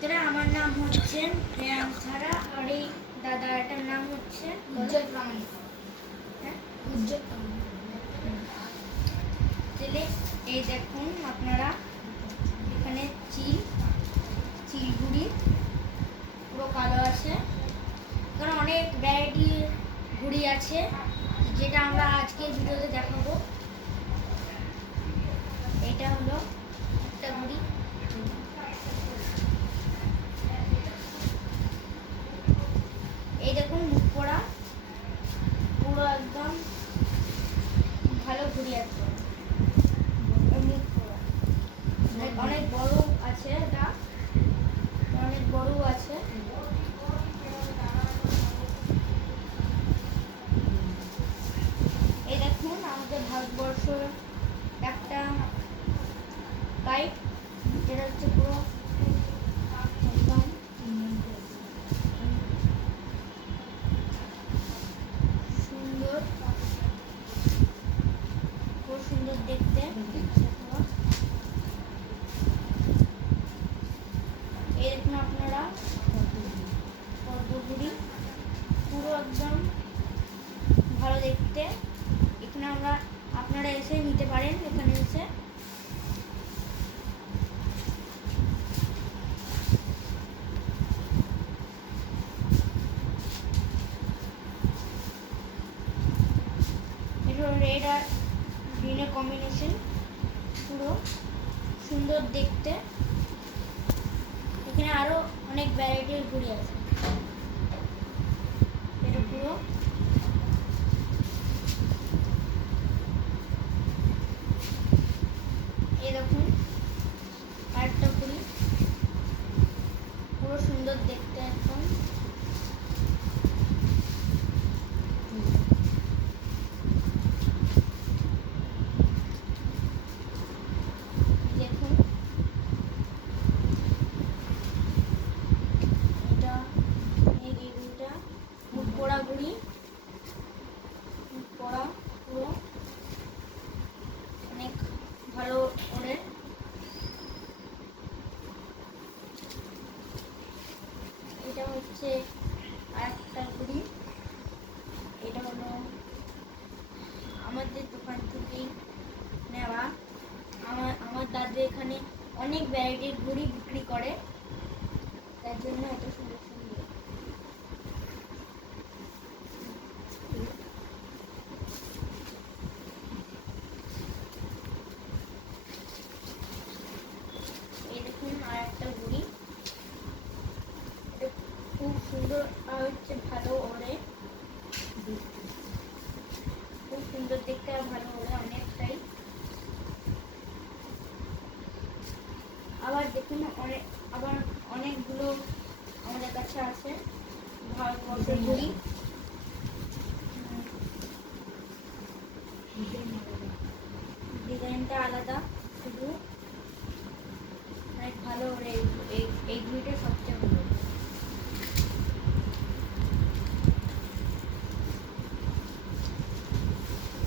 তো আমার নাম হচ্ছে প্রিয়াঙ্ক সারা আর এই দাদাটার নাম হচ্ছে উজ্জ্বল প্রামাণিক। উজ্জ্বল প্রামাণিক। তাহলে এই দেখুন আপনারা এখানে চিলগুড়ি পুরো কালো আছে, কারণ অনেক ভ্যারাইটি ঘুড়ি আছে যেটা আমরা আজকের ভিডিওতে দেখাবো। এটা হলো একটা ঘুড়ি, এই দেখুন মুখ পড়া পুরো একদম ভালো ঘুড়ি আছে, মুখ পড়া অনেক বড় আছে, এটা অনেক বড় আছে। এই দেখুন আমাদের ভারতবর্ষের একটা কাইট, যেটা হচ্ছে পুরো একদম সুন্দর, খুব সুন্দর দেখতে। এই দেখুন আপনারা পদ্মগুড়ি পুরো একদম ভালো দেখতে। এখানে আপনারা এসে নিতে পারেন, এখানে এসে। রেড আর গ্রিনের কম্বিনেশন, পুরো সুন্দর দেখতে। এখানে আরো অনেক ভ্যারাইটির ঘুড়ি আছে, এটা পুরো এই দেখুন আরেকটা ঘুড়ি, পুরো সুন্দর দেখতে একদম। দেখুন এটা এই ঘুড়িটা মুখ পোড়া ঘুড়ি, মুখ পোড়া পুরো অনেক ভালো ওড়ে। এটা হচ্ছে আরেকটা ঘুড়ি, এটা হলো আমাদের দোকান থেকেই নেওয়া। আমার দাদু এখানে অনেক ভ্যারাইটির ঘুড়ি বিক্রি করে, তার জন্য এত সুন্দর সুন্দর। এই দেখুন আর একটা ঘুড়ি, এটা খুব সুন্দর আর হচ্ছে ভালো ওড়ে, খুব সুন্দর দেখতে আর ভালো ওড়ে অনেকটাই। আবার দেখুন আবার অনেকগুলো আমাদের কাছে আছে ভারতবর্ষের ঘুড়ি। ডিজাইনটা আলাদা, শুধু অনেক ভালো ওড়ে। এই ঘুড়িটা সবচেয়ে ভালো।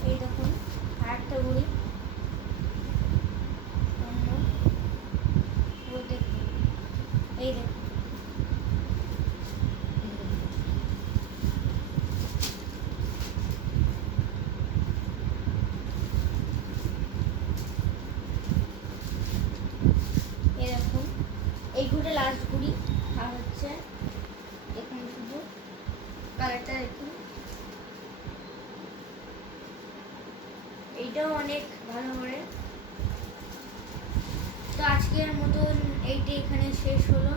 এই দেখুন আরেকটা ঘুড়ি, এই দেখুন এই ঘুড়ি লাস্ট ঘুড়ি। আর হচ্ছে এখানে শুধু কালারটা দেখুন, এইটাও অনেক ভালো করে। তো আজকের মতন এইটা এখানে শেষ হলো।